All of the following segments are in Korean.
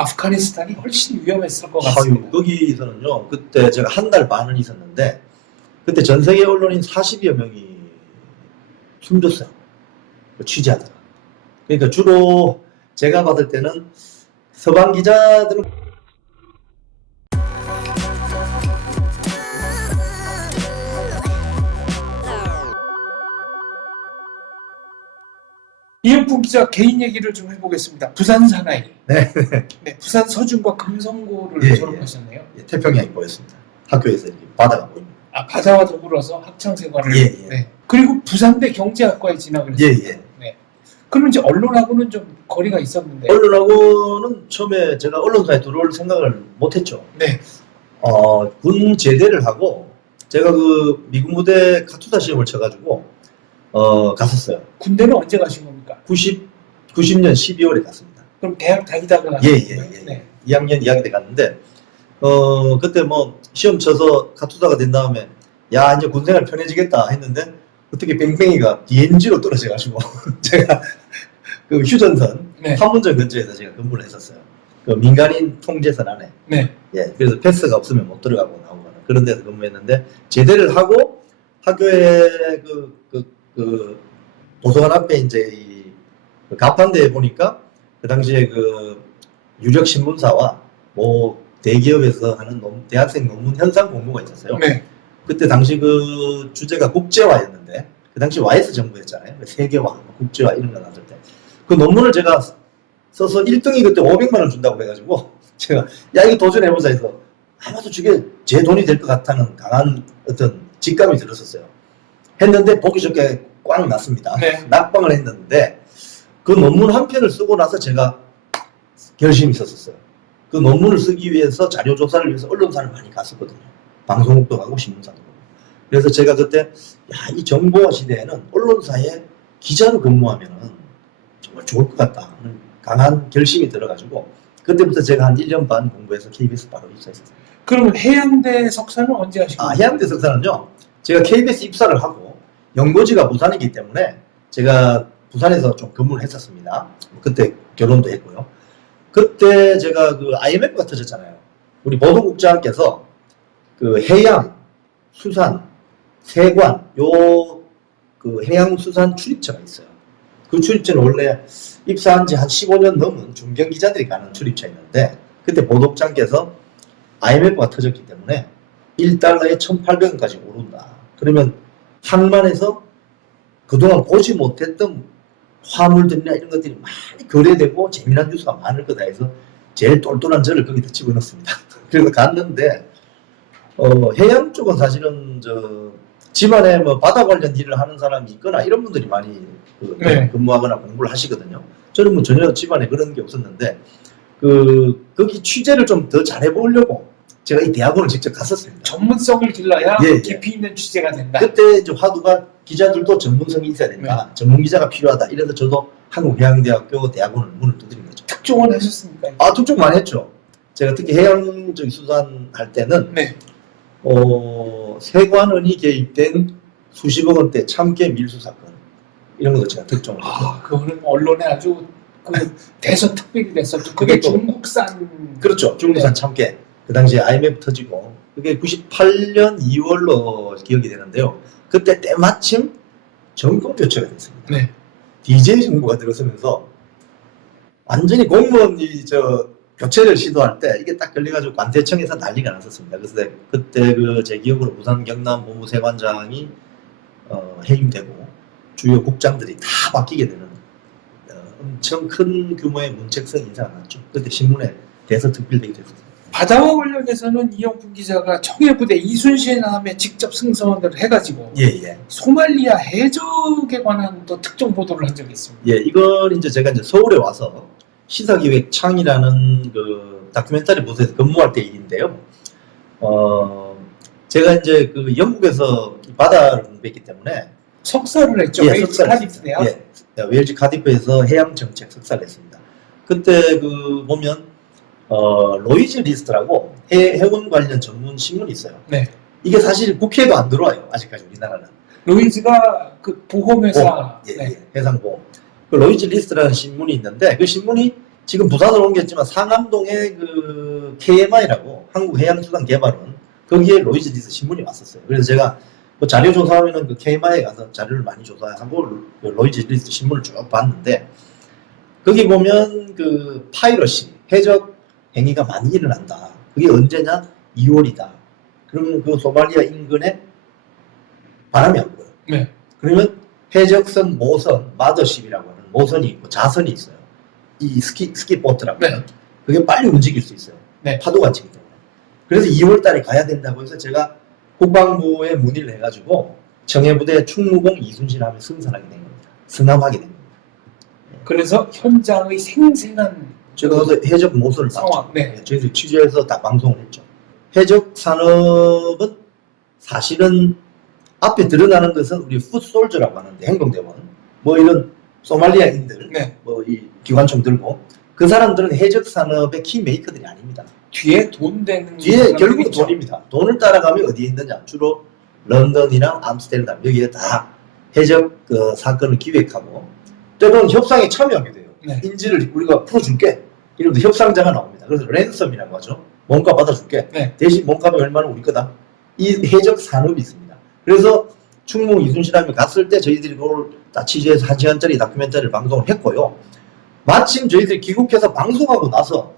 아프가니스탄이 훨씬 위험했을 것 아유, 같습니다. 거기서는요, 그때 제가 한 달 반을 있었는데, 그때 전 세계 언론인 40여 명이 숨졌어요. 취재하다가. 그러니까 주로 제가 받을 때는 서방 기자들은 이영풍 기자 개인 얘기를 좀 해보겠습니다. 부산 사나이. 네. 네, 부산 서중과 금성고를 예, 졸업하셨네요. 태평양이 보였습니다. 학교에서 이렇게 바다가 보입니다. 아, 바다와 더불어서 학창 생활을. 예, 예. 네. 그리고 부산대 경제학과에 진학을 예, 했습니다. 예. 네. 그러면 이제 언론하고는 좀 거리가 있었는데. 언론하고는 처음에 제가 언론사에 들어올 생각을 못했죠. 네. 군 제대를 하고 제가 그 미군 부대 카투사 시험을 쳐가지고 갔었어요. 군대는 언제 가신 겁니까? 90년 12월에 갔습니다. 그럼 대학 다니다가 예, 가신 예, 거예요? 예. 네. 2학년 2학년 때 갔는데 그때 뭐 시험 쳐서 카투사가 된 다음에 야 이제 군생활 편해지겠다 했는데 어떻게 뺑뺑이가 DNG로 떨어져가지고 제가 그 휴전선 네. 판문점 근처에서 제가 근무를 했었어요. 그 민간인 통제선 안에. 네. 예, 그래서 패스가 없으면 못 들어가고 나오거나 그런 데서 근무했는데 제대를 하고 학교에 그 도서관 앞에 이제 그 가판대에 보니까 그 당시에 그 유력 신문사와 뭐 대기업에서 하는 대학생 논문 현상 공모가 있었어요. 네. 그때 당시 그 주제가 국제화였는데 그 당시 YS 정부였잖아요. 세계화, 국제화 이런 거 나왔을 때 그 논문을 제가 써서 1등이 그때 500만 원 준다고 그래가지고 제가 야 이거 도전해보자 해서 아마도 저게 제 돈이 될 것 같다는 강한 어떤 직감이 들었었어요. 했는데 보기 좋게 꽝 났습니다. 네. 낙방을 했는데 그 논문 한 편을 쓰고 나서 제가 결심이 있었어요. 그 논문을 쓰기 위해서 자료 조사를 위해서 언론사를 많이 갔었거든요. 방송국도 가고 신문사도 가고. 그래서 제가 그때 야, 이 정보화 시대에는 언론사에 기자로 근무하면은 정말 좋을 것 같다 하는 강한 결심이 들어가지고 그때부터 제가 한 1년 반 공부해서 KBS 바로 입사했었어요. 그러면 해양대 석사는 언제 하신 거예요? 해양대 석사는요. 제가 KBS 입사를 하고 연고지가 부산이기 때문에 제가 부산에서 좀 근무를 했었습니다. 그때 결혼도 했고요. 그때 제가 그 IMF가 터졌잖아요. 우리 보도국장께서 그 해양, 수산, 세관, 그 해양수산 출입처가 있어요. 그 출입처는 원래 입사한 지 한 15년 넘은 중견 기자들이 가는 출입처였는데 그때 보도국장께서 IMF가 터졌기 때문에 1달러에 1,800원까지 오른다. 그러면 항만에서 그동안 보지 못했던 화물들이나 이런 것들이 많이 거래되고 재미난 뉴스가 많을 거다 해서 제일 똘똘한 저를 거기다 집어넣습니다. 그래서 갔는데 해양 쪽은 사실은 집안에 뭐 바다 관련 일을 하는 사람이 있거나 이런 분들이 많이 네. 근무하거나 공부를 하시거든요. 저는 뭐 전혀 집안에 그런 게 없었는데 거기 취재를 좀 더 잘해보려고 제가 이 대학원을 직접 갔었습니다. 전문성을 길러야 예, 예. 깊이 있는 취재가 된다. 그때 이제 화두가 기자들도 전문성이 있어야 된다. 전문 기자가 필요하다. 이래서 저도 한국해양대학교 대학원을 문을 두드린 거죠. 특종은 하셨습니까? 특종 많이 했죠. 제가 특히 해양적 수산 할 때는 네. 세관원이 개입된 수십억 원대 참깨 밀수 사건 이런 것도 제가 특종을 했죠. 그거는 언론에 아주 대서특필이 됐었죠. 그게 그것도- 중국산. 그렇죠. 중국산 참깨. 그 당시에 IMF 터지고 그게 98년 2월로 기억이 되는데요. 그때 때마침 정권 교체가 됐습니다. 네. DJ 정부가 들어서면서 완전히 공무원이 교체를 시도할 때 이게 딱 걸려가지고 관세청에서 난리가 났었습니다. 그래서 그때 제 기억으로 부산 경남 본부 세관장이 해임되고 주요 국장들이 다 바뀌게 되는 엄청 큰 규모의 문책성 인사가 났죠. 그때 신문에 대서특필되게 됐었어요. 바다와 관련해서는 이영풍 기자가 청해부대 이순신함에 직접 승선을 해가지고 예. 소말리아 해적에 관한 또 특정 보도를 한 적이 있습니다. 예, 이건 이제 제가 이제 서울에 와서 시사기획 창이라는 그 다큐멘터리 부서에서 근무할 때 일인데요. 제가 이제 그 영국에서 바다를 공부했기 때문에 석사를 했죠. 예, 웨일즈 석사를 카디프 대학. 예, 웨일즈 카디프에서 해양정책 석사를 했습니다. 그때 보면 로이즈 리스트라고 해운 관련 전문 신문이 있어요. 네. 이게 사실 국회에도 안 들어와요. 아직까지 우리나라는. 로이즈가 그 보험회사. 예, 네. 해상보험. 그 로이즈 리스트라는 신문이 있는데 그 신문이 지금 부산으로 옮겼지만 상암동에 그 KMI라고 한국해양수산개발원 거기에 로이즈리스 신문이 왔었어요. 그래서 제가 뭐 자료 조사하면은 그 KMI에 가서 자료를 많이 조사하고 그 로이즈리스 신문을 쭉 봤는데 거기 보면 그 파이러시 해적 행위가 많이 일어난다. 그게 언제냐? 2월이다. 그러면 그 소말리아 인근에 바람이 안 불어요. 네. 그러면 해적선 모선 마더십이라고 하는 모선이 있고 자선이 있어요. 이 스키보트라고 네. 하는 그게 빨리 움직일 수 있어요. 네. 파도가 치기 때문에. 그래서 2월 달에 가야 된다고 해서 제가 국방부에 문의를 해가지고 청해부대 충무공 이순신함에 승선하게 된 겁니다. 승함하게 된 겁니다. 그래서 현장의 생생한 제가 그래서 해적 모선을 상황, 봤죠. 네. 저희들 취재해서 다 방송을 했죠. 해적 산업은 사실은 앞에 드러나는 것은 우리 풋솔저라고 하는데 행동대원 뭐 이런 소말리아인들 네. 뭐 이 기관총 들고 그 사람들은 해적 산업의 키 메이커들이 아닙니다. 뒤에 돈 되는 뒤에 사람들이 결국은 있죠. 돈입니다. 돈을 따라가면 어디에 있느냐? 주로 런던이랑 암스테르담 여기에 다 해적 그 사건을 기획하고 때로는 협상에 참여하게 돼요. 네. 인지를 우리가 풀어줄게. 이러면서 협상자가 나옵니다. 그래서 랜섬이라고 하죠. 몸값 받아줄게. 네. 대신 몸값이 얼마는 우리 거다. 이 해적 산업이 있습니다. 그래서 충무 이순신함이 갔을 때 저희들이 그걸 다 취재해서 1시간짜리 다큐멘터리를 방송을 했고요. 마침 저희들이 귀국해서 방송하고 나서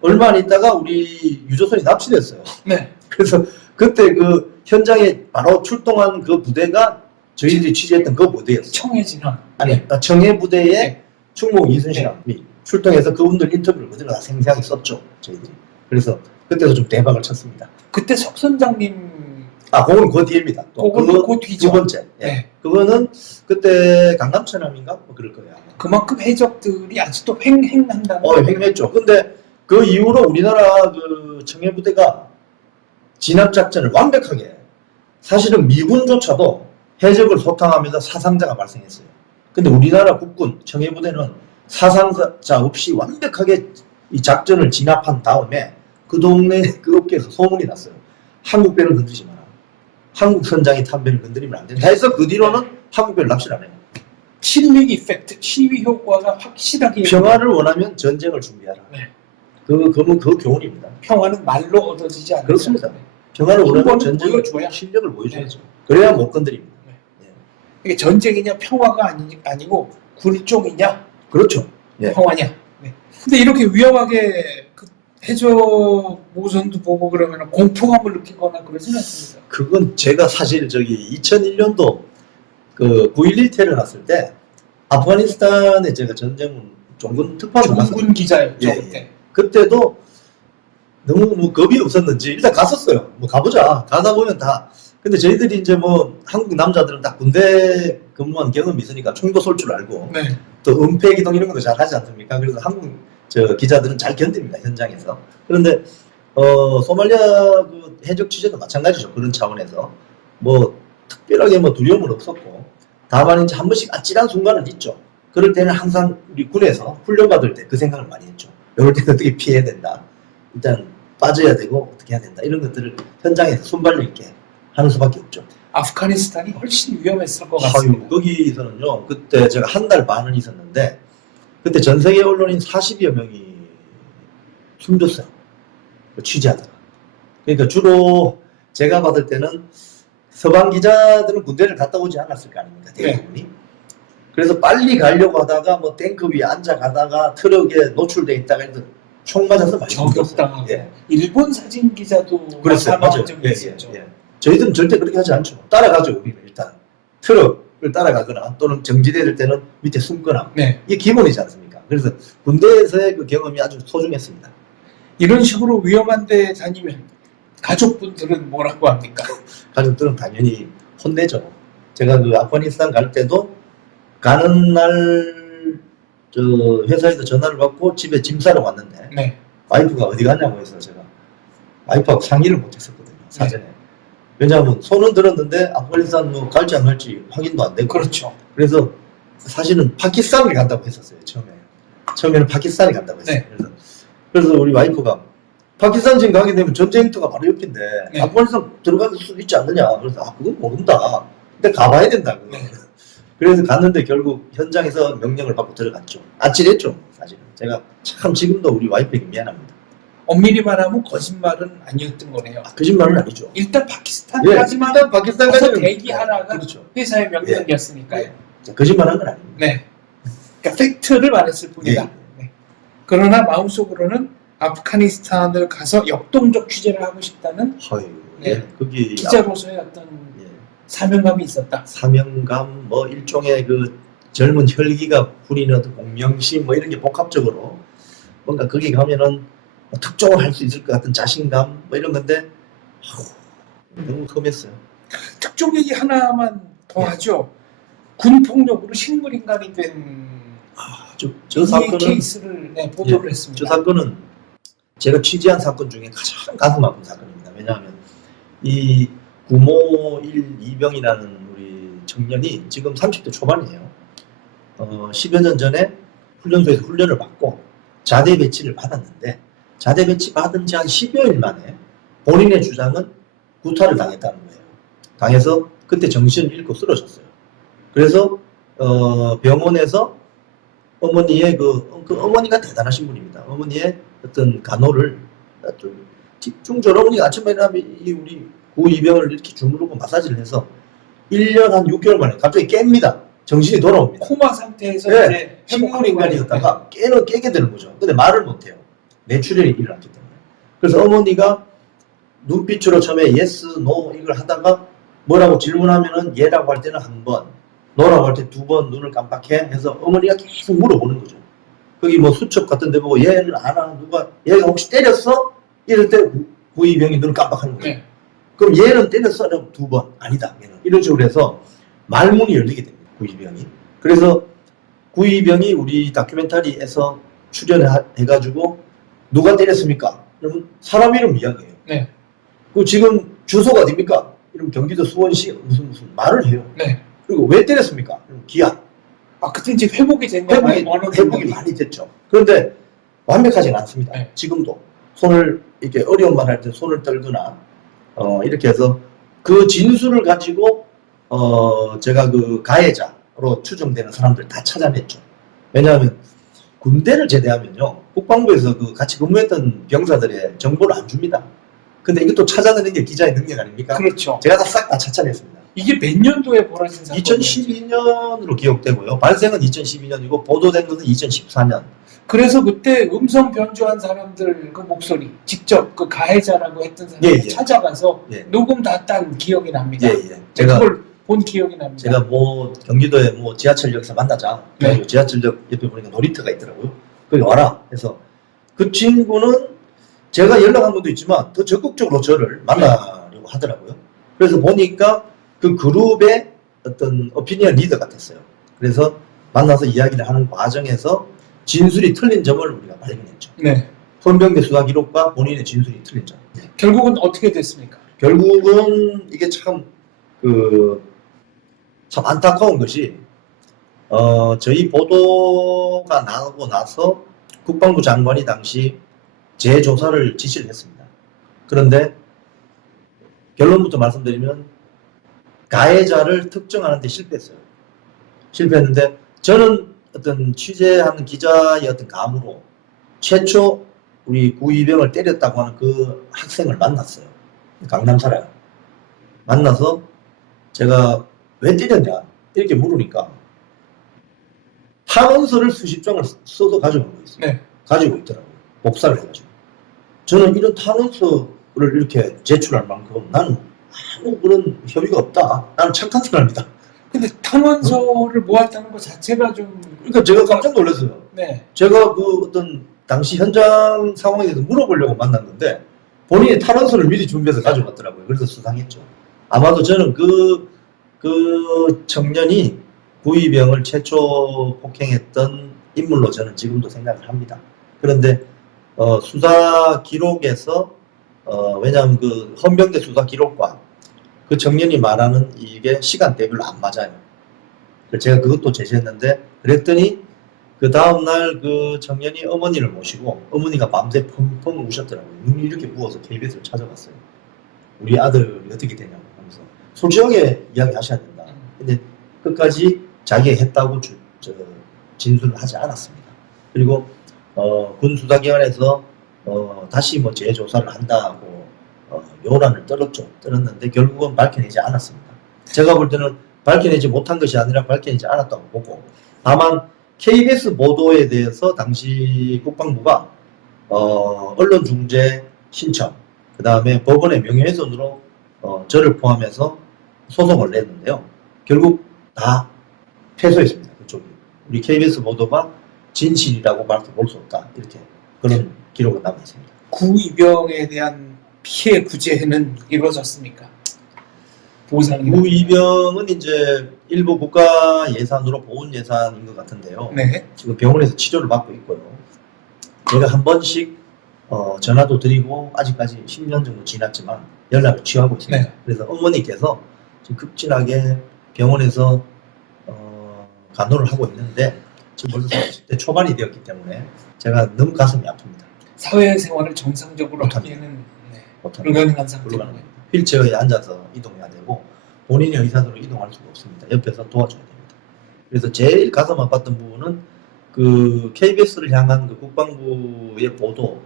얼마 안 있다가 우리 유조선이 납치됐어요. 네. 그래서 그때 그 현장에 바로 출동한 그 부대가 저희들이 취재했던 그 부대였어요. 청해진항. 아니, 청해 부대의 네. 충무 이순신함이 출동해서 그분들 인터뷰를 그대로 다 생생하게 썼죠. 저희들이. 그래서 그때도 좀 대박을 쳤습니다. 그때 석 선장님 아, 그거는 그 뒤입니다. 또 그거는 그 뒤죠. 두 번째. 예. 네. 그거는 그때 강남천함인가? 뭐 그럴 거예요. 아마. 그만큼 해적들이 아직도 횡행한다는 횡했죠. 근데 그 이후로 우리나라 그 청해부대가 진압작전을 완벽하게 사실은 미군조차도 해적을 소탕하면서 사상자가 발생했어요. 근데 우리나라 국군 청해부대는 사상자 없이 완벽하게 이 작전을 진압한 다음에 그 동네 그 업계에서 소문이 났어요. 한국 배를 건드리지 마라. 한국 선장이 탄 배를 건드리면 안 된다 해서 그 뒤로는 한국 배를 납치를 안 해요. 칠링 이펙트, 시위 효과가 확실하게 평화를 원하면 전쟁을 준비하라. 네. 그 교훈입니다. 평화는 말로 얻어지지 않는 그렇습니다. 평화를 원하면 한번 전쟁을 보여줘야. 실력을 보여줘야죠. 그래야 못 건드립니다. 네. 이게 전쟁이냐 평화가 아니고 굴종이냐 그렇죠. 예. 평화냐. 네. 근데 이렇게 위험하게 그 해적 모선도 보고 그러면 공포감을 느끼거나 그러지는 않습니다. 그건 제가 사실 저기 2001년도 그 9.11 테러 났을 때 아프가니스탄에 제가 전쟁 종군 특파원을 종군 기자였죠 예, 그때. 그때도 너무 뭐 겁이 없었는지 일단 갔었어요. 뭐 가보자. 가다 보면 다. 근데 저희들이 이제 뭐 한국 남자들은 다 군대 근무한 경험이 있으니까 총도 쏠 줄 알고 네. 또 은폐 기동 이런 것도 잘 하지 않습니까? 그래서 한국 저 기자들은 잘 견딥니다 현장에서. 그런데 소말리아 그 해적 취재도 마찬가지죠. 그런 차원에서 뭐 특별하게 뭐 두려움은 없었고 다만 이제 한 번씩 아찔한 순간은 있죠. 그럴 때는 항상 우리 군에서 훈련 받을 때 그 생각을 많이 했죠. 이럴 때는 어떻게 피해야 된다. 일단 빠져야 되고 어떻게 해야 된다. 이런 것들을 현장에서 손발력 있게 하는 수밖에 없죠. 아프가니스탄이 훨씬 위험했을 것 같습니다. 거기서는요. 그때 제가 한 달 반을 있었는데 그때 전 세계 언론인 40여 명이 숨졌어요. 취재하다가. 그러니까 주로 제가 받을 때는 서방 기자들은 군대를 갔다 오지 않았을 거 아닙니까? 대부분이. 네. 그래서 빨리 가려고 하다가 뭐 탱크 위에 앉아 가다가 트럭에 노출돼 있다가 해도 총 맞아서 많이 저격당하고. 예. 일본 사진 기자도 그랬어요. 맞아요. 적이 있었죠. 예. 저희들은 절대 그렇게 하지 않죠. 따라가죠. 우리는 일단 트럭을 따라가거나 또는 정지될 때는 밑에 숨거나. 네. 이게 기본이지 않습니까? 그래서 군대에서의 그 경험이 아주 소중했습니다. 이런 식으로 위험한 데 다니면 가족분들은 뭐라고 합니까? 가족들은 당연히 혼내죠. 제가 그 아프가니스탄 갈 때도 가는 날 저 회사에서 전화를 받고 집에 짐 싸러 왔는데 네. 와이프가 어디 갔냐고 해서 제가 와이프하고 상의를 못 했었거든요. 사전에. 네. 왜냐하면 손은 들었는데 아프가니스탄 뭐 갈지 안 갈지 확인도 안 되고. 그렇죠. 그래서 사실은 파키스탄을 간다고 했었어요. 처음에는 파키스탄에 간다고 했어요. 네. 그래서 우리 와이프가 파키스탄 지금 가게 되면 전쟁터가 바로 옆인데 네. 아프가니스탄 들어갈 수 있지 않느냐. 그래서 그건 모른다. 근데 가봐야 된다고. 네. 그래서 갔는데 결국 현장에서 명령을 받고 들어갔죠. 아찔했죠, 사실은. 제가 참 지금도 우리 와이프에게 미안합니다. 엄밀히 말하면 거짓말은 아니었던 거네요. 거짓말은 아니죠. 일단 예, 파키스탄까지만 일단 파키스탄까지는 가서 대기하라가 그렇죠. 회사의 명령이었으니까요. 거짓말한 건 아닙니다. 네. 그러니까 팩트를 말했을 뿐이다. 예. 네. 그러나 마음속으로는 아프가니스탄을 가서 역동적 취재를 하고 싶다는 어휴, 네. 예, 거기 기자로서의 어떤 예, 사명감이 있었다. 사명감, 뭐 일종의 그 젊은 혈기가 부리는 어떤 공명심, 뭐 이런 게 복합적으로 뭔가 거기 가면은 뭐 특종을 할 수 있을 것 같은 자신감, 뭐 이런 건데 너무 험했어요. 특종 얘기 하나만 더 하죠. 군 폭력으로 식물 인간이 된 저 이 사건은 케이스를 보도를 저 했습니다. 사건은 제가 취재한 사건 중에 가장 가슴 아픈 사건입니다. 왜냐하면 이 구모 1 이병이라는 우리 청년이 지금 30대 초반이에요. 10여 년 전에 훈련소에서 훈련을 받고 자대 배치를 받았는데 자대 배치 받은 지 한 10여일 만에 본인의 주장은 구타를 당했다는 거예요. 당해서 그때 정신을 잃고 쓰러졌어요. 그래서 병원에서 어머니의 그 어머니가 대단하신 분입니다. 어머니의 어떤 간호를 좀 집중적으로 어머니가 아침에 일어나면 이 우리 구이병을 이렇게 주무르고 마사지를 해서 1년 한 6개월 만에 갑자기 깹니다. 정신이 돌아옵니다. 코마 상태에서 네, 이제 식물 인간이었다가 깨게 되는 거죠. 근데 말을 못해요. 뇌출혈이 일어났기 때문에. 그래서 어머니가 눈빛으로 처음에 yes, no 이걸 하다가 뭐라고 질문하면은 예라고 할 때는 한 번, 노라고 할 때 두 번 눈을 깜빡해 해서 어머니가 계속 물어보는 거죠. 거기 뭐 수첩 같은 데 보고 얘를 아나 누가 얘가 혹시 때렸어? 이럴 때 구이병이 눈을 깜빡하는 거예요. 네. 그럼 얘는 때렸어? 그럼 두 번. 아니다. 얘는. 이런 식으로 해서 말문이 열리게 됩니다. 구이병이. 그래서 구이병이 우리 다큐멘터리에서 출연해가지고 누가 때렸습니까? 그러면 사람 이름 이야기해요. 네. 그 지금 주소가 어딥니까? 이러면 경기도 수원시 무슨 말을 해요. 네. 그리고 왜 때렸습니까? 그럼 기한. 아 그때 이제 회복이 됐냐? 회복이 많이 됐죠. 그런데 완벽하지는 않습니다. 네. 지금도 손을 이렇게 어려운 말 할 때 손을 떨거나 이렇게 해서 그 진술을 가지고 제가 그 가해자로 추정되는 사람들 다 찾아냈죠. 왜냐하면 군대를 제대하면요 국방부에서 그 같이 근무했던 병사들의 정보를 안 줍니다. 근데 이것도 찾아내는 게 기자의 능력 아닙니까? 그렇죠. 제가 다 싹 다 찾아냈습니다. 이게 몇 년도에 벌어진 사건이에요? 2012년으로 기억되고요. 발생은 2012년이고 보도된 것은 2014년. 그래서 그때 음성 변조한 사람들 그 목소리 직접 그 가해자라고 했던 사람을 예, 예. 찾아가서 예. 녹음 다 딴 기억이 납니다. 예. 제가 그걸 본 기억이 납니다. 제가 뭐 경기도에 뭐 지하철역에서 만나자. 네. 그래가지고 지하철역 옆에 보니까 놀이터가 있더라고요. 거기 와라. 해서 그 친구는 제가 연락한 것도 있지만 더 적극적으로 저를 만나려고 하더라고요. 그래서 보니까 그 그룹의 어떤 오피니언 리더 같았어요. 그래서 만나서 이야기를 하는 과정에서 진술이 틀린 점을 우리가 발견했죠. 네. 헌병대 수사 기록과 본인의 진술이 틀린 점. 결국은 어떻게 됐습니까? 결국은 이게 참 안타까운 것이 저희 보도가 나오고 나서 국방부 장관이 당시 재조사를 지시를 했습니다. 그런데 결론부터 말씀드리면 가해자를 특정하는 데 실패했어요. 실패했는데 저는 어떤 취재하는 기자의 어떤 감으로 최초 우리 구이병을 때렸다고 하는 그 학생을 만났어요. 강남 살아요. 만나서 제가 왜 때렸냐 이렇게 물으니까 탄원서를 수십 장을 써서 가지고 온 거 있어요. 네. 가지고 있더라고요. 복사를 해가지고. 저는 이런 탄원서를 이렇게 제출할 만큼 나는 아무 그런 협의가 없다. 나는 착한 사람이다. 근데 탄원서를 모았다는 것 자체가 좀 그러니까 제가 깜짝 놀랐어요. 네. 제가 그 어떤 당시 현장 상황에 대해서 물어보려고 만난 건데 본인이 탄원서를 미리 준비해서 가지고 왔더라고요. 그래서 수상했죠. 아마도 저는 그 청년이 구이병을 최초 폭행했던 인물로 저는 지금도 생각을 합니다. 그런데 수사 기록에서 왜냐하면 그 헌병대 수사 기록과 그 청년이 말하는 이게 시간대에 별로 안 맞아요. 그래서 제가 그것도 제시했는데 그랬더니 그 다음날 그 청년이 어머니를 모시고 어머니가 밤새 펑펑 우셨더라고요. 눈이 이렇게 부어서 KBS를 찾아갔어요. 우리 아들이 어떻게 되냐고 하면서 솔직하게 이야기하셔야 된다. 근데 끝까지 자기가 했다고 진술을 하지 않았습니다. 그리고 군 수사기관에서 다시 뭐 재조사를 한다고 요란을 떨었는데 결국은 밝혀내지 않았습니다. 제가 볼 때는 밝혀내지 못한 것이 아니라 밝혀내지 않았다고 보고, 다만 KBS 보도에 대해서 당시 국방부가 언론중재 신청, 그 다음에 법원의 명예훼손으로 저를 포함해서 소송을 냈는데요. 결국 다 패소했습니다. 그쪽이. 우리 KBS 보도가 진실이라고 볼 수 없다. 이렇게 그런 기록을 남았습니다. 구이병에 대한 피해 구제는 이루어졌습니까? 보상이. 구이병은 이제 일부 국가 예산으로 보훈 예산인 것 같은데요. 네. 지금 병원에서 치료를 받고 있고요. 제가 한 번씩 전화도 드리고 아직까지 10년 정도 지났지만 연락을 취하고 있습니다. 네. 그래서 어머니께서 지금 급진하게 병원에서 간호를 하고 있는데 지금 벌써 40대 초반이 되었기 때문에 제가 너무 가슴이 아픕니다. 사회생활을 정상적으로 못합니다. 하기에는 네, 못합니다. 불가능한 상태인 불가능합니다. 거예요. 휠체어에 앉아서 이동해야 되고 본인의 의사대로 이동할 수가 없습니다. 옆에서 도와줘야 됩니다. 그래서 제일 가슴 아팠던 부분은 그 KBS를 향한 그 국방부의 보도,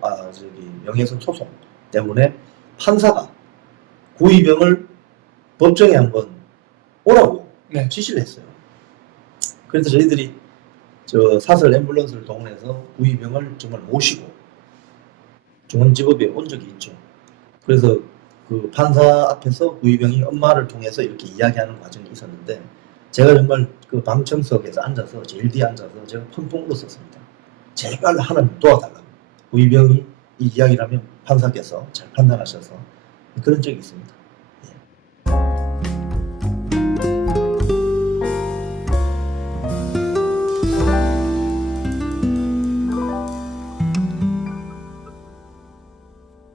명예훼손 소송 때문에 판사가 구이병을 법정에 한번 오라고 네. 지시를 했어요. 그래서 저희들이 사설 앰뷸런스를 동원해서 구이병을 정말 모시고 중앙지법에 온 적이 있죠. 그래서 그 판사 앞에서 구이병이 엄마를 통해서 이렇게 이야기하는 과정이 있었는데 제가 정말 그 방청석에서 앉아서 제일 뒤에 앉아서 제가 펑펑 울었었습니다. 제발 하나님 도와달라고. 구이병이 이 이야기를 하면 판사께서 잘 판단하셔서 그런 적이 있습니다.